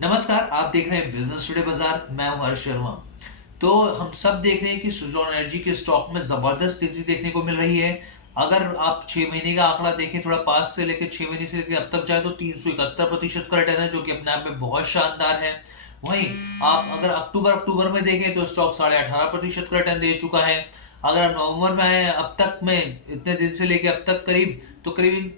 नमस्कार, आप देख रहे हैं बिजनेस टुडे बाजार। मैं हूं हर्ष शर्मा। तो हम सब देख रहे हैं कि सुज़लॉन एनर्जी के स्टॉक में जबरदस्त तेजी देखने को मिल रही है। अगर आप 6 महीने का आंकड़ा देखें, थोड़ा पास से लेकर 6 महीने से लेकर अब तक जाए तो 371% का रिटर्न है, जो कि अपने आप में बहुत शानदार है। वहीं आप अगर अक्टूबर अक्टूबर में देखें तो स्टॉक 18.5% का रिटर्न दे चुका है। अगर आप नवंबर में आए अब तक में, इतने दिन से लेकर अब तक करीब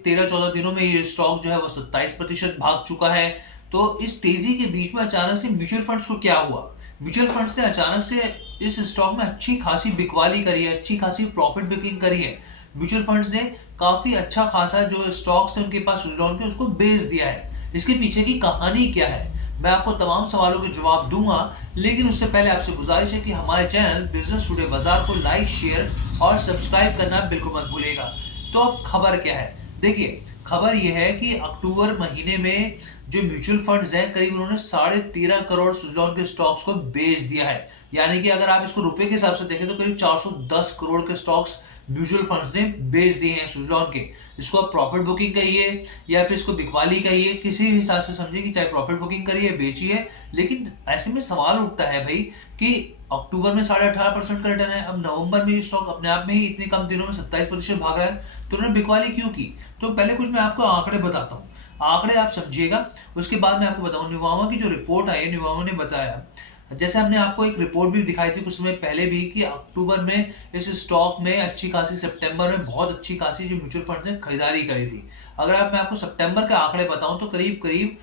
13-14 दिनों में ये स्टॉक जो है वो 27% भाग चुका है। तो इस तेजी के बीच में अचानक से म्यूचुअल फंड्स को क्या हुआ? म्यूचुअल फंड्स ने अचानक से इस स्टॉक में अच्छी खासी बिकवाली करी है, अच्छी खासी प्रॉफिट बुकिंग करी है। म्यूचुअल फंड्स ने काफी अच्छा खासा जो स्टॉक्स थे उनके पास सुजलॉन के, उसको बेच दिया है। इसके पीछे की कहानी क्या है, मैं आपको तमाम सवालों के जवाब दूंगा। लेकिन उससे पहले आपसे गुजारिश है कि हमारे चैनल बिजनेस टुडे बाजार को लाइक, शेयर और सब्सक्राइब करना बिल्कुल मत भूलिएगा। तो अब खबर क्या है? देखिए, खबर यह है कि अक्टूबर महीने में जो म्यूचुअल फंड्स हैं, करीब उन्होंने 13.5 करोड़ सुजलॉन के स्टॉक्स को बेच दिया है। यानी कि अगर आप इसको रुपए के हिसाब से देखें तो करीब 410 करोड़ के स्टॉक्स म्यूचुअल फंड्स ने बेच दिए हैं सुजलॉन के। इसको आप प्रॉफिट बुकिंग कहिए या फिर इसको बिकवाली कहिए, किसी भी हिसाब से समझिए कि चाहे प्रॉफिट बुकिंग करिए, बेचिए। लेकिन ऐसे में सवाल उठता है भाई कि अक्टूबर में 18.5% का रिटर्न है, अब नवंबर में ये स्टॉक अपने आप में ही इतने कम दिनों में 27% भाग रहा है, तो उन्होंने बिकवाली क्यों की? तो पहले कुछ मैं आपको आंकड़े बताता हूँ, आंकड़े आप समझिएगा। उसके बाद मैं आपको बताऊं न्यूवामा की जो रिपोर्ट आई है। न्यूवामा ने बताया, जैसे हमने आपको एक रिपोर्ट भी दिखाई थी कुछ समय पहले भी, कि अक्टूबर में इस स्टॉक में अच्छी खासी, सितंबर में बहुत अच्छी खासी जो म्यूचुअल फंड ने खरीदारी करी थी। अगर आप मैं आपको सितंबर के आंकड़े बताऊं तो करीब करीब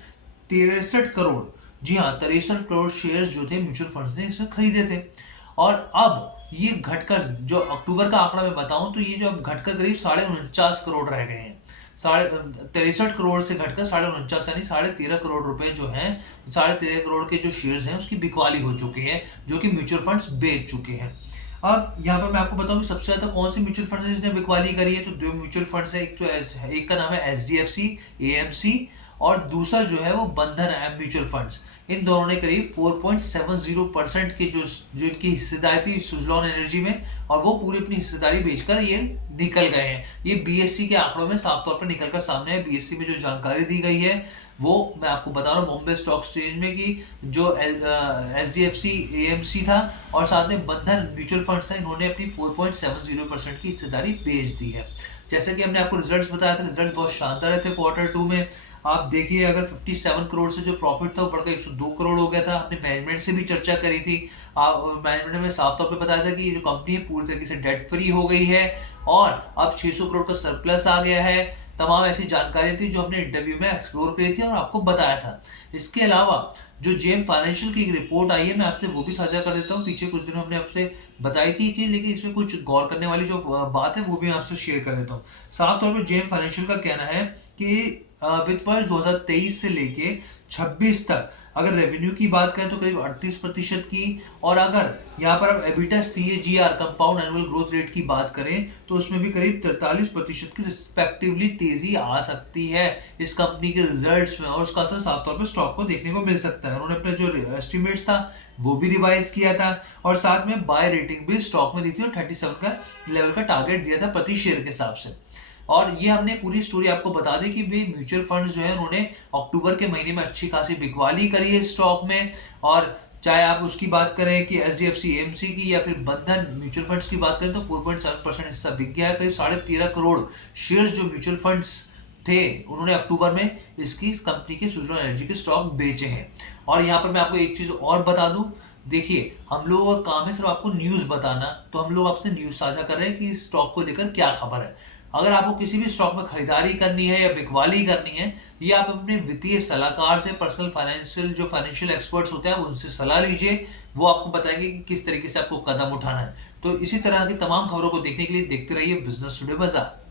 63 करोड़, जी हाँ 63 करोड़ शेयर्स जो थे म्यूचुअल फंड्स ने इसमें खरीदे थे। और अब ये घटकर, जो अक्टूबर का आंकड़ा मैं बताऊं तो ये जो अब घटकर करीब 49.5 करोड़ रह गए हैं। 63 करोड़ से घटकर 49.5, यानी 13.5 करोड़ रुपए जो हैं, 13.5 करोड़ के जो शेयर्स हैं उसकी बिकवाली हो चुकी है, जो कि म्यूचुअल फंड्स बेच चुके हैं। अब यहाँ पर मैं आपको बताऊं कि सबसे ज्यादा कौन सी म्यूचुअल फंड्स है जिसने बिकवाली करी है। तो दो म्यूचुअल फंड्स है, एक का नाम है HDFC AMC, और दूसरा जो है वो बंधन म्यूचुअल फंड्स। इन दोनों ने करीब 4.70% के जो इनकी हिस्सेदारी थी सुजलॉन एनर्जी में, और वो पूरी अपनी हिस्सेदारी बेचकर ये निकल गए हैं। ये BSE के आंकड़ों में साफ तौर पर निकलकर सामने है। BSE में जो जानकारी दी गई है वो मैं आपको बता रहा हूँ, बॉम्बे स्टॉक एक्सचेंज में, कि जो HDFC AMC था और साथ में बंधन म्यूचुअल फंड्स था, इन्होंने अपनी 4.70% की हिस्सेदारी बेच दी है। जैसे कि हमने आपको रिजल्ट्स बताया था, रिजल्ट बहुत शानदार थे Q2 में। आप देखिए, अगर 57 करोड़ से जो प्रॉफिट था वो बढ़कर 102 करोड़ हो गया था। हमने मैनेजमेंट से भी चर्चा करी थी, मैनेजमेंट ने साफ तौर पे बताया था कि ये जो कंपनी है पूरी तरीके से डेट फ्री हो गई है और अब 600 करोड़ का सरप्लस आ गया है। तमाम ऐसी जानकारी थी जो हमने इंटरव्यू में एक्सप्लोर करी थी और आपको बताया था। इसके अलावा जो JM फाइनेंशियल की एक रिपोर्ट आई है, मैं आपसे वो भी साझा कर देता हूँ। पीछे कुछ दिनों हमने आपसे बताई थी ये चीज़, लेकिन इसमें कुछ गौर करने वाली जो बात है वो भी आपसे शेयर कर देता हूँ। साफ तौर पर JM फाइनेंशियल का कहना है कि वित्त वर्ष 2023 से लेके 26 तक अगर रेवेन्यू की बात करें तो करीब 38% की, और अगर यहाँ पर अब EBITDA CAGR compound annual growth rate की बात करें तो उसमें भी करीब 43% की रिस्पेक्टिवली तेजी आ सकती है इस कंपनी के रिजल्ट्स में, और उसका असर साफ तौर पर स्टॉक को देखने को मिल सकता है। उन्होंने अपने जो एस्टिमेट्स था वो भी रिवाइज किया था, और साथ में बाय रेटिंग भी स्टॉक में दी थी, और 37 का लेवल का टारगेट दिया था प्रति शेयर के हिसाब से। और ये हमने पूरी स्टोरी आपको बता दी कि भाई म्यूचुअल फंड्स जो है उन्होंने अक्टूबर के महीने में अच्छी खासी बिकवाली करी है स्टॉक में। और चाहे आप उसकी बात करें कि HDFC AMC की या फिर बंधन म्यूचुअल फंड्स की बात करें तो 4.7% हिस्सा बिक गया है। करीब 13.5 करोड़ शेयर्स जो म्यूचुअल फंड्स थे उन्होंने अक्टूबर में इसकी कंपनी के सुजलॉन एनर्जी के स्टॉक बेचे हैं। और यहाँ पर मैं आपको एक चीज़ और बता दूं, देखिए हम लोगों का काम है सिर्फ आपको न्यूज़ बताना, तो हम लोग आपसे न्यूज़ साझा कर रहे हैं कि इस स्टॉक को लेकर क्या खबर है। अगर आपको किसी भी स्टॉक में खरीदारी करनी है या बिकवाली करनी है, ये आप अपने वित्तीय सलाहकार से, पर्सनल फाइनेंशियल एक्सपर्ट्स होते हैं, आप उनसे सलाह लीजिए। वो आपको बताएंगे कि किस तरीके से आपको कदम उठाना है। तो इसी तरह की तमाम खबरों को देखने के लिए देखते रहिए बिजनेस टुडे बाजार।